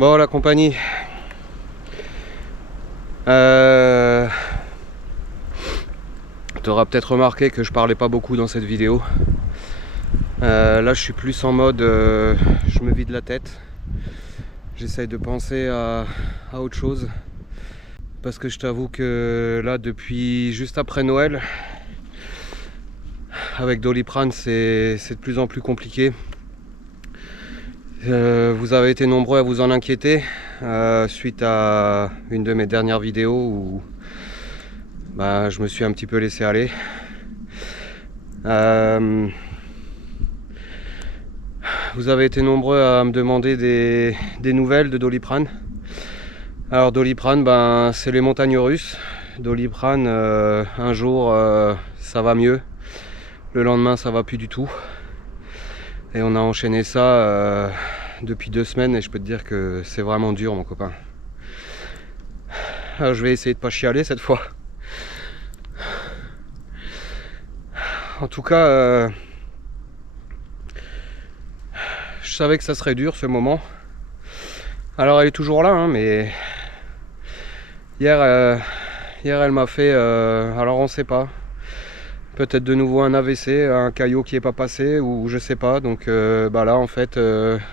Bon, la compagnie. T'auras peut-être remarqué que je parlais pas beaucoup dans cette vidéo. Là, je suis plus en mode je me vide la tête. J'essaye de penser à autre chose. Parce que je t'avoue que là, depuis juste après Noël, avec Doliprane, c'est de plus en plus compliqué. Vous avez été nombreux à vous en inquiéter suite à une de mes dernières vidéos où je me suis un petit peu laissé aller. Vous avez été nombreux à me demander des nouvelles de Doliprane. Alors Doliprane, c'est les montagnes russes. Doliprane, un jour ça va mieux, le lendemain ça va plus du tout. Et on a enchaîné ça depuis 2 semaines et je peux te dire que c'est vraiment dur, mon copain. Alors je vais essayer de pas chialer cette fois. En tout cas, je savais que ça serait dur ce moment. Alors elle est toujours là, hein, mais hier elle m'a fait, alors on sait pas, peut-être de nouveau un AVC, un caillot qui est pas passé ou je sais pas. Donc là en fait,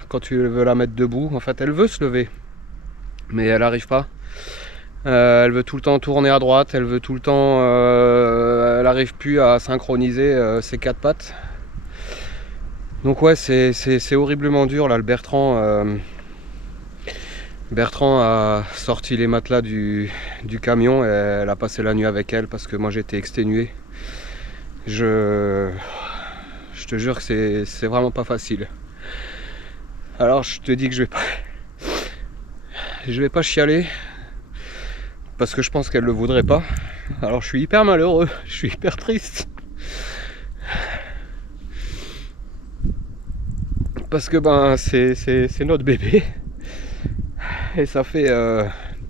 quand tu veux la mettre debout, en fait elle veut se lever, mais elle arrive pas. Elle veut tout le temps tourner à droite, elle veut tout le temps, elle n'arrive plus à synchroniser ses 4 pattes. Donc ouais, c'est horriblement dur là. Le Bertrand a sorti les matelas du camion et elle a passé la nuit avec elle parce que moi j'étais exténué. Je te jure que c'est vraiment pas facile. Alors je te dis que je vais pas chialer parce que je pense qu'elle le voudrait pas. Alors je suis hyper malheureux, je suis hyper triste. Parce que c'est notre bébé. Et ça fait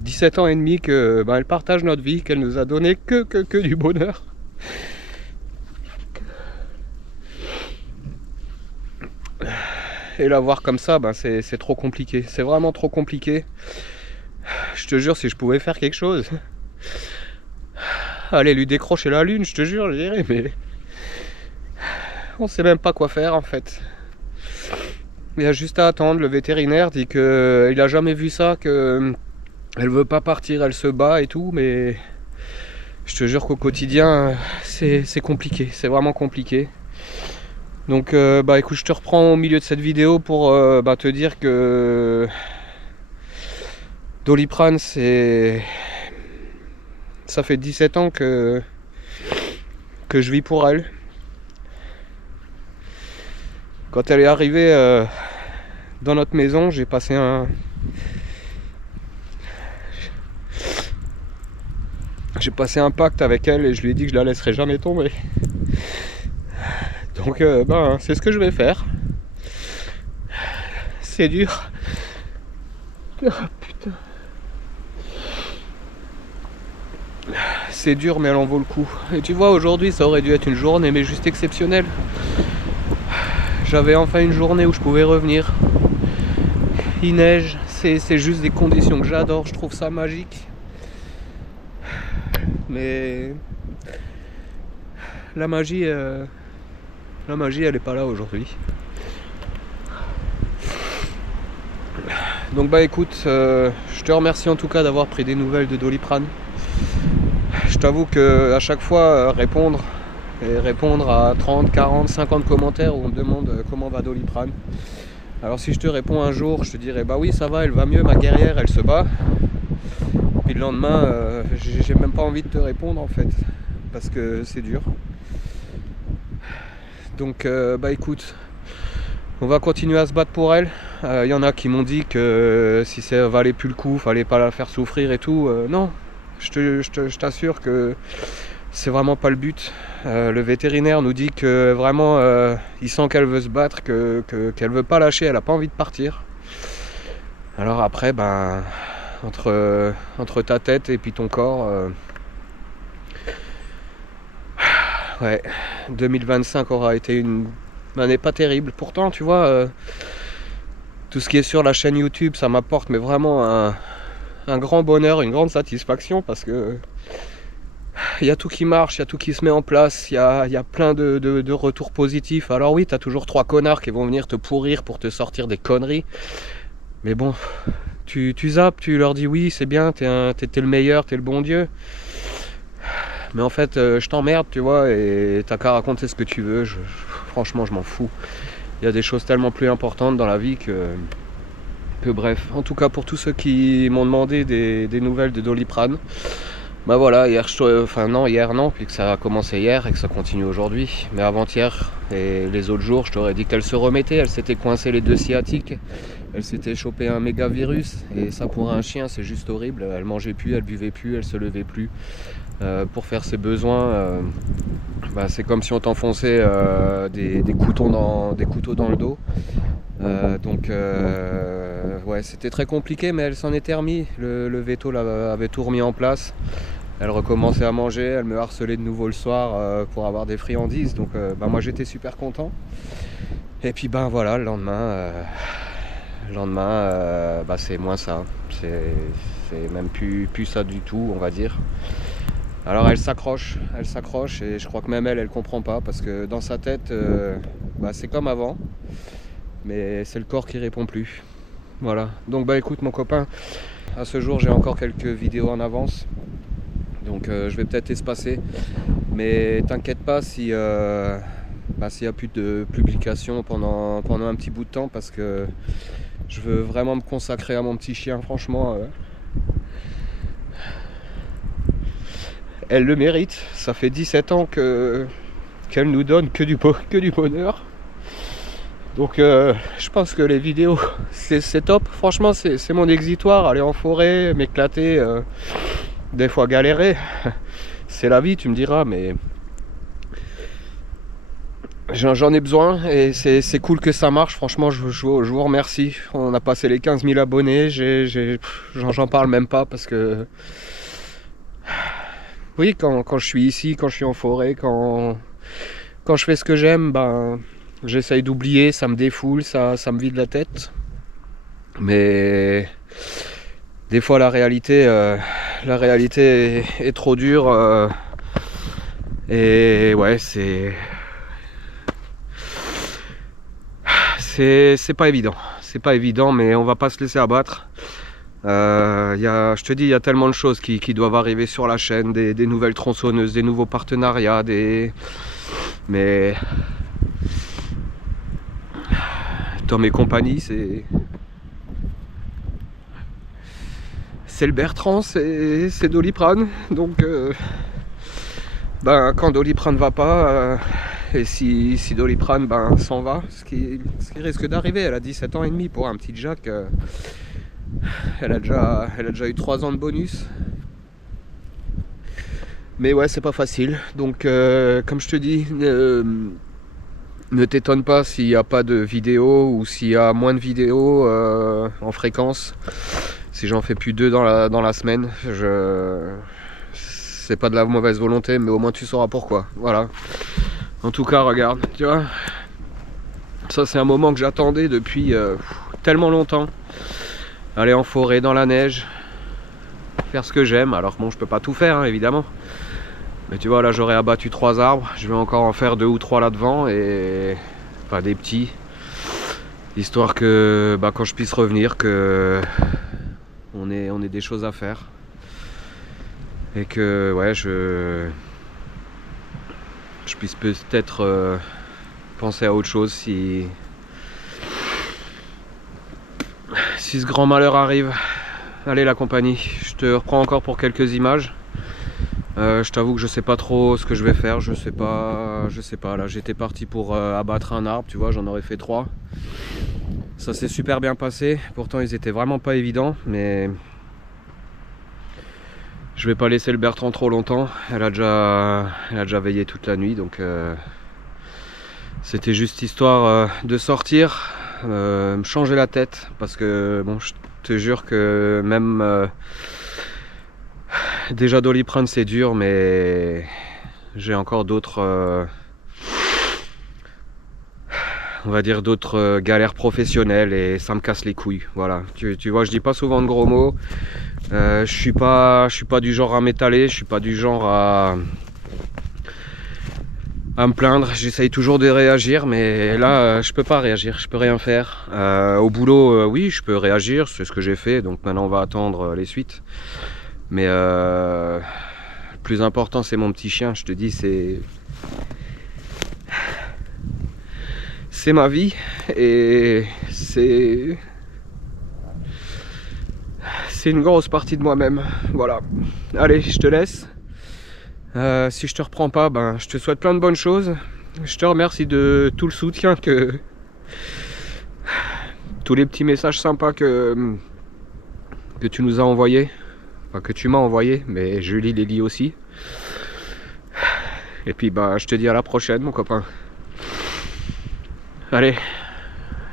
17 ans et demi que elle partage notre vie, qu'elle nous a donné que du bonheur. Et la voir comme ça, c'est trop compliqué. C'est vraiment trop compliqué. Je te jure, si je pouvais faire quelque chose, aller lui décrocher la lune, je te jure, je dirais, mais on sait même pas quoi faire en fait. Il y a juste à attendre. Le vétérinaire dit que il a jamais vu ça, que elle veut pas partir, elle se bat et tout, mais je te jure qu'au quotidien c'est compliqué, c'est vraiment compliqué. Donc écoute, je te reprends au milieu de cette vidéo pour te dire que Doliprane, ça fait 17 ans que je vis pour elle. Quand elle est arrivée dans notre maison, j'ai passé un pacte avec elle et je lui ai dit que je la laisserai jamais tomber. Donc c'est ce que je vais faire. C'est dur. Oh, putain. C'est dur mais elle en vaut le coup. Et tu vois, aujourd'hui ça aurait dû être une journée mais juste exceptionnelle. J'avais enfin une journée où je pouvais revenir. Il neige, c'est juste des conditions que j'adore, je trouve ça magique. Mais la magie elle est pas là aujourd'hui. Donc écoute, je te remercie en tout cas d'avoir pris des nouvelles de Doliprane. Je t'avoue que à chaque fois répondre à 30, 40, 50 commentaires où on me demande comment va Doliprane. Alors si je te réponds un jour, je te dirai oui ça va, elle va mieux, ma guerrière, elle se bat. Puis le lendemain, j'ai même pas envie de te répondre en fait, parce que c'est dur. Donc écoute, on va continuer à se battre pour elle. Y en a qui m'ont dit que si ça valait plus le coup, fallait pas la faire souffrir et tout. Non, je t'assure que c'est vraiment pas le but. Le vétérinaire nous dit que vraiment il sent qu'elle veut se battre, qu'elle veut pas lâcher, elle a pas envie de partir. Alors après entre ta tête et puis ton corps, 2025 aura été une année pas terrible. Pourtant tu vois, tout ce qui est sur la chaîne YouTube, ça m'apporte mais vraiment un grand bonheur, une grande satisfaction, parce que il y a tout qui marche, il y a tout qui se met en place, il y a plein de retours positifs. Alors oui, t'as toujours 3 connards qui vont venir te pourrir pour te sortir des conneries, mais bon, tu zappes, tu leur dis oui, c'est bien, t'es le meilleur, t'es le bon Dieu. Mais en fait, je t'emmerde, tu vois, et t'as qu'à raconter ce que tu veux. Franchement, je m'en fous. Il y a des choses tellement plus importantes dans la vie que bref. En tout cas, pour tous ceux qui m'ont demandé des nouvelles de Doliprane, bah voilà, hier non, puisque ça a commencé hier et que ça continue aujourd'hui. Mais avant-hier et les autres jours, je t'aurais dit qu'elle se remettait. Elle s'était coincée les 2 sciatiques. Elle s'était chopé un méga virus. Et ça, pour un chien, c'est juste horrible. Elle mangeait plus, elle buvait plus, elle se levait plus. Pour faire ses besoins, c'est comme si on t'enfonçait des couteaux dans le dos. Ouais, c'était très compliqué, mais elle s'en était remis. Le veto avait tout remis en place. Elle recommençait à manger, elle me harcelait de nouveau le soir pour avoir des friandises. Donc moi j'étais super content. Et puis voilà, le lendemain, c'est moins ça. C'est même plus ça du tout, on va dire. Alors elle s'accroche et je crois que même elle comprend pas, parce que dans sa tête, c'est comme avant, mais c'est le corps qui répond plus. Voilà, donc écoute mon copain, à ce jour j'ai encore quelques vidéos en avance, donc je vais peut-être espacer, mais t'inquiète pas s'il y a plus de publications pendant un petit bout de temps, parce que je veux vraiment me consacrer à mon petit chien, franchement. Elle le mérite, ça fait 17 ans qu'elle nous donne que du bonheur. Donc je pense que les vidéos, c'est top. Franchement, c'est mon exitoire, aller en forêt, m'éclater, des fois galérer. C'est la vie, tu me diras, mais j'en ai besoin et c'est cool que ça marche. Franchement, je vous remercie. On a passé les 15 000 abonnés, j'en parle même pas, parce que oui, quand je suis ici, quand je suis en forêt, quand je fais ce que j'aime, j'essaye d'oublier, ça me défoule, ça me vide la tête. Mais des fois la réalité est trop dure. Et ouais, c'est pas évident. C'est pas évident, mais on va pas se laisser abattre. Je te dis, il y a tellement de choses qui doivent arriver sur la chaîne, des nouvelles tronçonneuses, des nouveaux partenariats, mais Tom et compagnie, c'est le Bertrand, c'est Doliprane. Donc quand Doliprane va pas, et si Doliprane s'en va, ce qui risque d'arriver. Elle a 17 ans et demi pour un petit Jack. Elle a déjà eu 3 ans de bonus. Mais ouais, c'est pas facile. Donc comme je te dis, ne t'étonne pas s'il n'y a pas de vidéos, ou s'il y a moins de vidéos en fréquence. Si j'en fais plus 2 dans la semaine, c'est pas de la mauvaise volonté, mais au moins tu sauras pourquoi. Voilà. En tout cas, regarde, tu vois, ça c'est un moment que j'attendais depuis tellement longtemps. Aller en forêt, dans la neige, faire ce que j'aime. Alors bon, je peux pas tout faire, hein, évidemment. Mais tu vois, là j'aurais abattu 3 arbres. Je vais encore en faire 2 ou 3 là devant, et pas des petits. Histoire que quand je puisse revenir, que on ait des choses à faire. Et que ouais, je puisse peut-être penser à autre chose si ce grand malheur arrive. Allez, la compagnie, je te reprends encore pour quelques images. Je t'avoue que je sais pas trop ce que je vais faire, je sais pas. Là j'étais parti pour abattre un arbre, tu vois, j'en aurais fait 3. Ça s'est super bien passé, pourtant ils étaient vraiment pas évidents, mais je vais pas laisser le Bertrand trop longtemps. Elle a déjà veillé toute la nuit, donc c'était juste histoire de sortir, me changer la tête, parce que bon, je te jure que même déjà Doliprane c'est dur, mais j'ai encore d'autres on va dire d'autres galères professionnelles et ça me casse les couilles. Voilà, tu vois, je dis pas souvent de gros mots. Je suis pas du genre à m'étaler, je suis pas du genre à me plaindre. J'essaye toujours de réagir, mais là je peux pas réagir, je peux rien faire. Au boulot, oui, je peux réagir, c'est ce que j'ai fait, donc maintenant on va attendre les suites. Mais le plus important, c'est mon petit chien. Je te dis, c'est ma vie et c'est une grosse partie de moi-même. Voilà. Allez, je te laisse. Si je te reprends pas, ben, je te souhaite plein de bonnes choses. Je te remercie de tout le soutien tous les petits messages sympas que tu nous as envoyés. Enfin, que tu m'as envoyé, mais je les lis aussi. Et puis bah, je te dis à la prochaine, mon copain. Allez,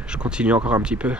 je continue encore un petit peu.